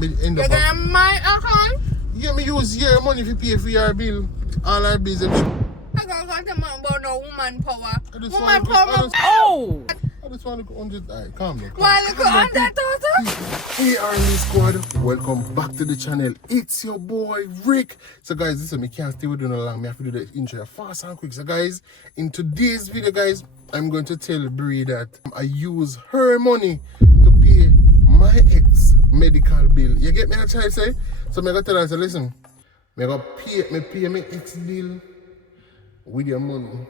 me end up. You got my account? Yeah, me use your money to pay for your bill. All our bills. I got about no woman power. Woman power. I just want to go 100. Alright, calm down. Why look on that daughter? Hey RMB squad, welcome back to the channel. It's your boy Rick. So guys, listen, me can't stay with you no long. Me have to do the intro fast and quick. So guys, in today's video, guys, I'm going to tell Bree that I use her money to pay my ex medical bill. You get me? I try to say. So I'm gonna tell her, say, listen, me gonna pay my ex bill with your money.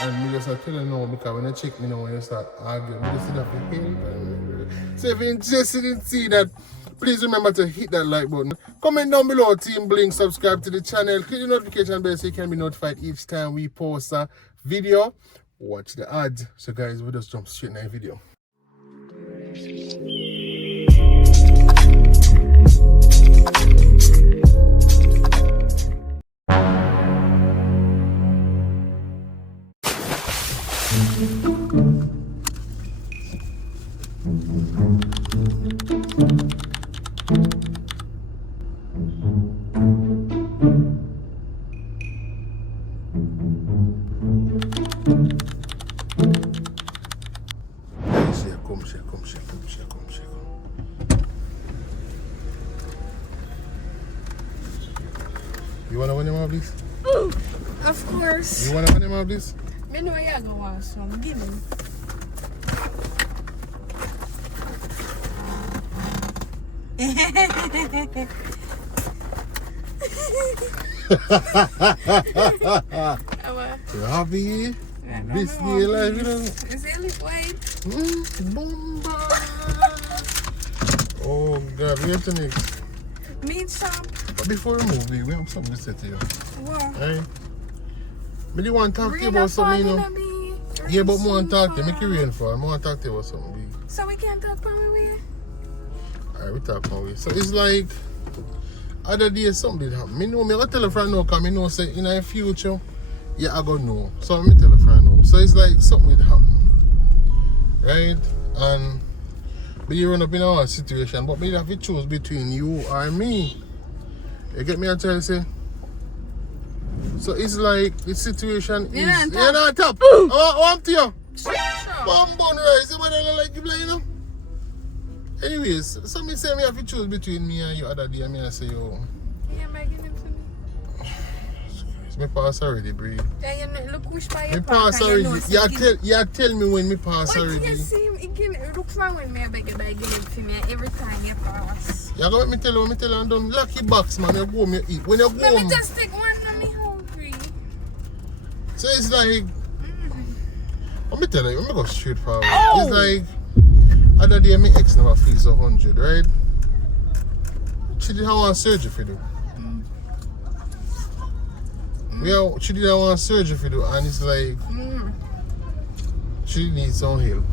And me just tell her no, because when you check me now, when you start arguing, you just see that for help. So if you're interested in seeing that, please remember to hit that like button. Comment down below, Team Blink, subscribe to the channel, click the notification bell so you can be notified each time we post a video. Watch the ads. So guys, we'll just jump straight in the video. You wanna win him of this? Ooh, of course. You wanna win him of this? Me know you go want some. Give me. You happy? This day life, you know? Is it look white? Bomba! Oh God, we have to next. Meat some. But before we move, we have something to say to you. What? Right? But you want to talk to you about something, you know? Yeah, but I want to talk to you. Make it rain for. I want to talk to you about something big. So we can't talk about my way? Alright, we talk about it. So it's like, other day something did happen. I know, I'm going to tell a friend now, because I know say in the future, yeah, I going to know. So I'm going to tell a friend now. So it's like something did happen. Right? And but you run up in our situation, but we have to choose between you or me. You get me? I'm trying to say. So it's like the situation is. You're not top. Oh, I'm to you. Bamboo rice. You better like you, you know. Anyways, so me say me have to choose between me and you other day. And I say, yo. Yeah, making it to me. Me pass already, Bree. Yeah, you know, look which by your me pass already. You tell me when me pass what already. You see, it looks like when me beg you by giving it to me every time you pass. You got me tell you, I'm done lucky box, man. You go me eat. When you go let me just take one and me hungry. So it's like, let me tell you, let me go straight forward. It's like, other day my ex never feels 100, right? She did have one surgery for do. Yeah, she did have one surgery for do, and it's like, she needs some help,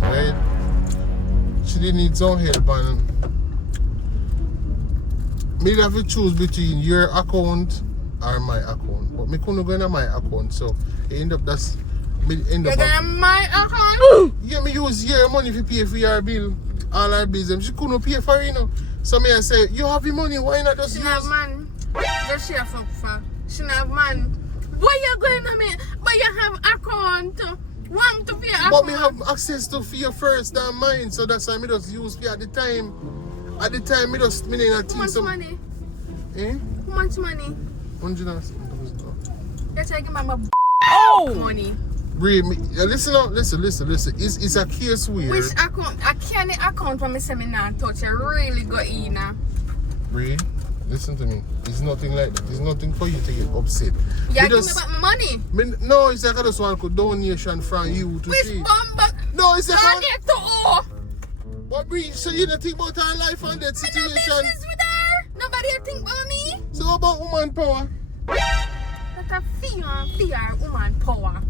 right? She did need some help, and me have to choose between your account or my account, but me couldn't go into my account, so it end up that's me end up. You got my account? Yeah, me use your money to pay for your bill, all our bills. She couldn't pay for it, you know. So me I say, you have the money, why not just she use? Have man. Just share fuck for. She have man. What you going to me? But you have account. Want to pay account. But me have access to fear first than mine, so that's why me just use fear at the time. At the time, me just me not how much money? Eh? How much money? 100,000. That's like my money. Bree, listen up, listen. It's a case where. Which account? I can't account for me say me not touch. I really go in now. Bree, listen to me. It's nothing like that. It's nothing for you to get upset. Yeah, give me back my money. No, it's like I just want a donation from you to see. Which bomb? No, it's like I get to owe. But Bree, so you don't think about her life and that situation? No business with her. Nobody think about me. So how about woman power? That's a fear woman power.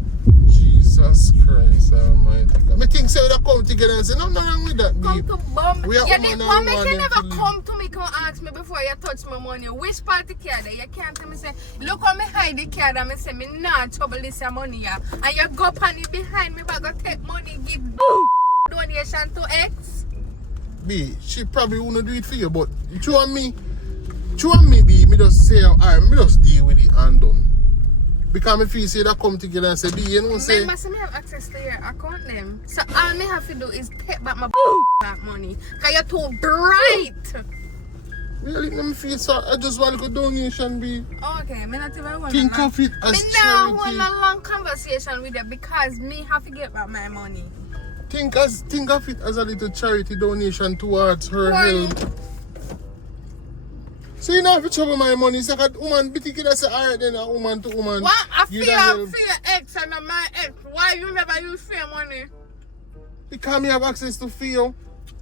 Jesus Christ Almighty. I think so they come together and say, nothing wrong with that, Come babe. to bum. We are Yeah, woman the and woman woman can never them come to me, come ask me before you touch my money. Which party card? You can't tell me say, look how me hide the card and me say me not trouble this your money, yeah. And you go pan it behind me, but go take money, give donation to X. B, she probably wouldn't do it for you, but through me, B, me just say, alright, me just deal with it and done. Because me feel say that come together and say, B, you know say. Remember, so me have access to your account them. So all me have to do is take back my that money. Cause you're too bright. Really, me feel so, I just want to go donation, B. Okay, me not even want Think of it as me now charity. want a long conversation with you because me have to get back my money. Think of it as a little charity donation towards her health. So you know if you trouble my money, it's like a woman, but you can say, alright then, a woman to woman. What? I feel for your ex and my ex. Why you never use fair money? Because me have access to feel.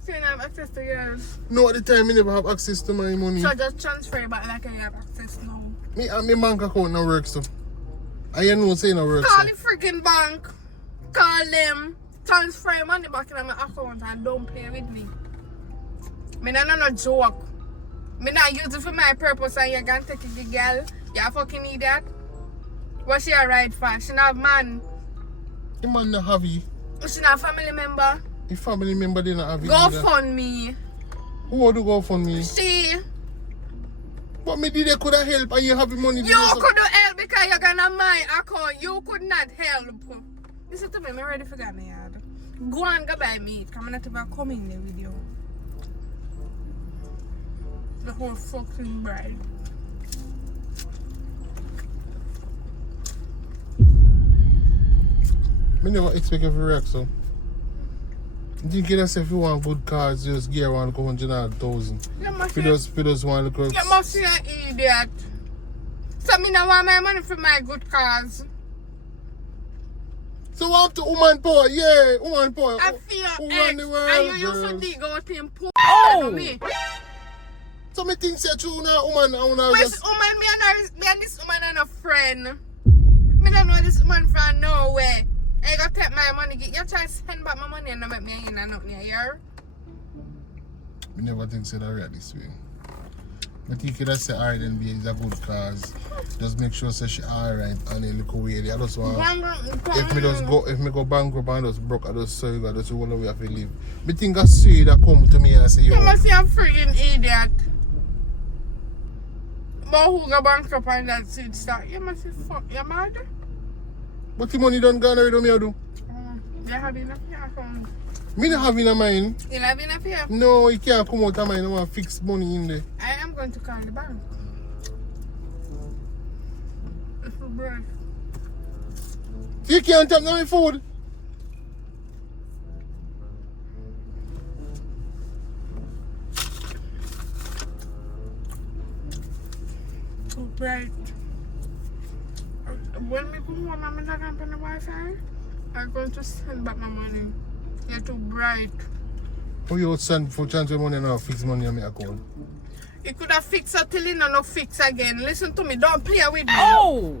So you have access to yours. No, at the time, me never have access to my money. So just transfer it back like you have access now. Me and my bank account no work so. I you know say no work Call so. the freaking bank. Call them. Transfer your money back in my account and don't play with me. Me no joke. Me not use it for my purpose and you gonna take it the girl. You fucking idiot. What she a ride for? She not man. The man not have it. She not family member. The family member they not have it. Go fund me. Who would go fund me? She. But me did they could have help and you have the money. You could help because you're gonna my account. You could not help. Listen to me, I'm ready for that, my yard. Go and go buy meat. I'm not even coming there with you. The whole fucking bride. Me never expect you to react so. You think yourself if you want good cars, just get one go 100,000. You just want to go. You must be an idiot. So me not want my money for my good cars. So up to woman power, yeah, woman power. I feel who ex. run the world, And you used to girls? dig out in poor me. So me think say true now, woman, I wanna Which just. woman, me and this woman and a friend. Me don't know this woman from nowhere. I got take my money. You try to send back my money and not make me in and nothing here. Me never think say that right this way. I think you could say alright then be is a good cause. Just make sure say she alright and then look away there. I just want if me go bankrupt and just broke, I just say you got just one way have to live. Me think I see that come to me and say You must be a freaking idiot. But who go bankrupt and that seed start? You must be fuck, you mad? But the money don't go already, do me I do. You have enough here account. Me not having a mine. You have enough here? No, it can't come out of mine. I want fixed money in there. I am going to call the bank. It's for bread. You can't tap my food. Too bright. When we come home, I'm not going to pay the Wi-Fi. I'm going to send back my money. You're too bright. Oh, you send for transfer money now, fix money on my account. You could have fixed it till you no fix again. Listen to me, don't play with me. Oh!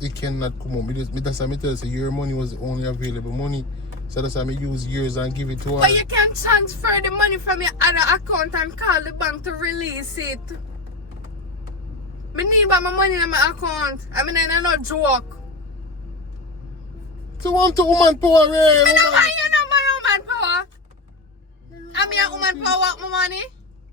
It cannot come on. That's why I tell you, so your money was the only available money. So that's why I use yours and give it to her. But you can transfer the money from your other account and call the bank to release it. I need my money in my account. I mean, I'm not joke. So want to woman power, eh? I don't want you know my woman power. I'm here woman power work my money.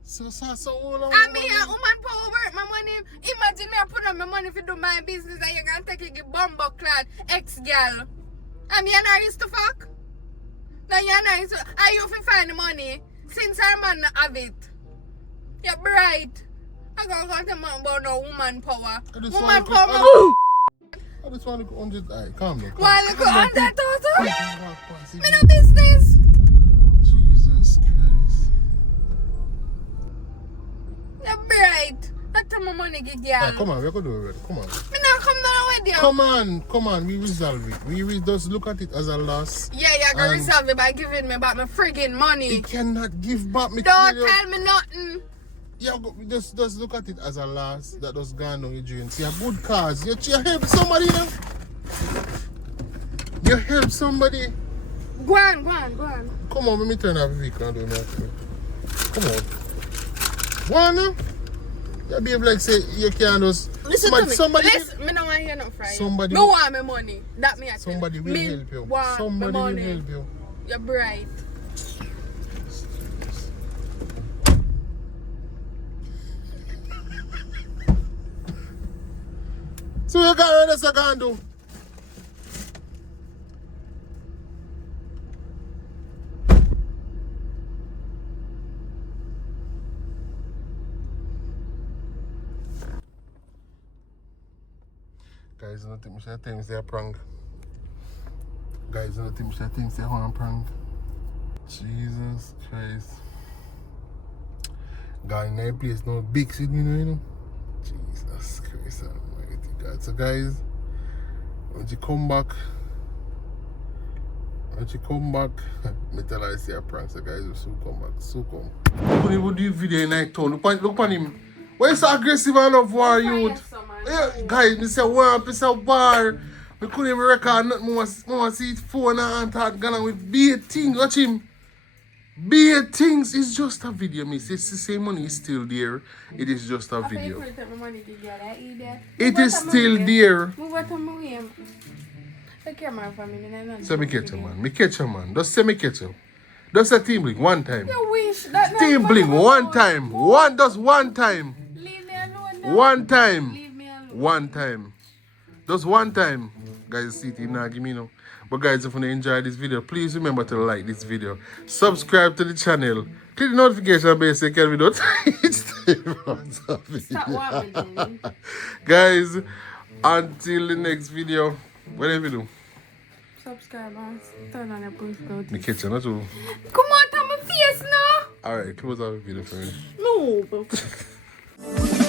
So hold on. I'm here woman power work my money. Imagine me I put on my money to do my business and you're gonna take a bumbo clad ex-girl. I'm here not used to fuck. Now you're not used to. Are you fi find the money? Since our man not have it. You're bright. I gotta go to man about no woman power. Woman power. I just want to go 100. Alright, calm down. Why look at that also? Me Me no business. Jesus Christ. You're bright. Not tell my money get girl. Alright, come on, we're going to do it. Come on. Me not come down with you. Come on, we resolve it. We just look at it as a loss. Yeah, you're gonna And- resolve it by giving me back my friggin' money. It cannot give back me. Don't tell me nothing. Yeah, just look at it as a loss that was gone down your drain. See, a good cause. You help somebody now. You help somebody. Go on. Come on, let me turn off the vehicle and do nothing. Come on. Go on now. You behave like say you can't just. Listen to me. Listen, me don't want to hear no Friday. Somebody- Me want my money. That me I tell Somebody will me help you. want Somebody my will money. help you. You're bright. So you got ready to go and do? Guys, I think I think it's a prank. Guys, I think it's a prank. Jesus Christ. God in that place, no big shit, you know? Jesus Christ Almighty God. So guys, when you come back, me tell her I say a prank, so guys will soon come back. So come. Look at him do video in night town. Look at him. Why you so aggressive and love war, youth? Yeah, guys, me say one piece of war. Me couldn't even record nothing. More see it phone and start going with big things. Watch him. Big things is just a video, miss. It's the same money is still there. It is just a video. It is still there. So me catch you, man. Me catch you, man. Just say me catch you. Just say team blink one time. You wish that Team blink one time. Just one time. Leave me alone. One time. Leave me alone. One time. Just one time. Guys, see it now, give me no. But guys, if you enjoyed this video, please remember to like this video. Subscribe to the channel. Click the notification bell so you can don't Stop warming. Guys, until the next video, whatever you do. Subscribe and turn on your post notifications. Me catch you, not too. Come on, tell my face now. Alright, close out the video for me. No.